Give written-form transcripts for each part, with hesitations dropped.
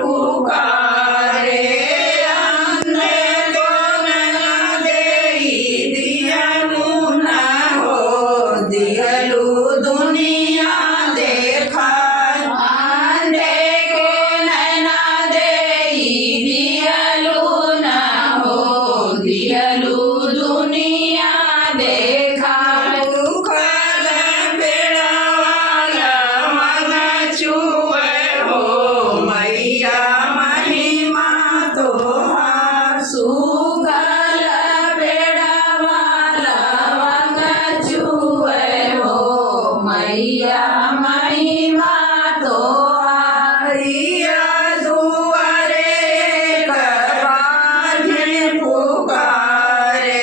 पुकारे अंधे को नैना देई दियलु न हो दियलु दुनिया देखाय अंधे को नैना देई दियलु न हो दियलु दुनिया देखाय दुखल बेड़ावाला मन छुए हो मैया महिमा तोहार सुखल बेड़ावाला मन छुए हो मैया महिमा तोहार या दुआरे बाजिन पुकारे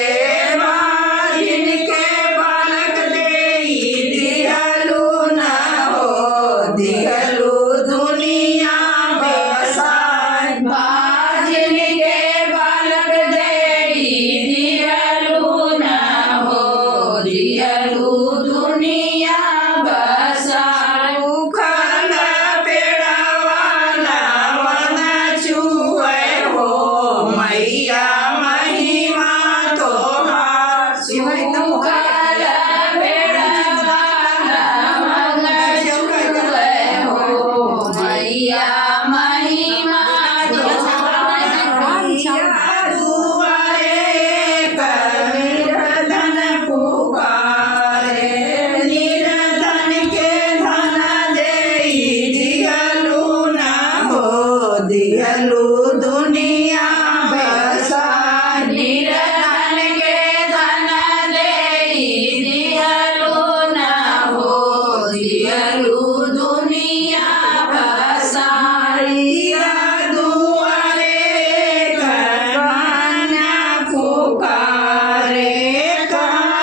बाजिन के बालक देई दियलु न हो दियलु दुनिया बसाय बाजिन के बालक देई दियलु न हो दियलु दुनिया बसाय उखल पेड़ावाला मन छुए हो मैया महिमा तोहार उखल पेड़ावाला मन छुए हो मैया महिमा तोहार दुआरे निर्धन पुकारे निर्धन के धन देई दियलु न हो दियलु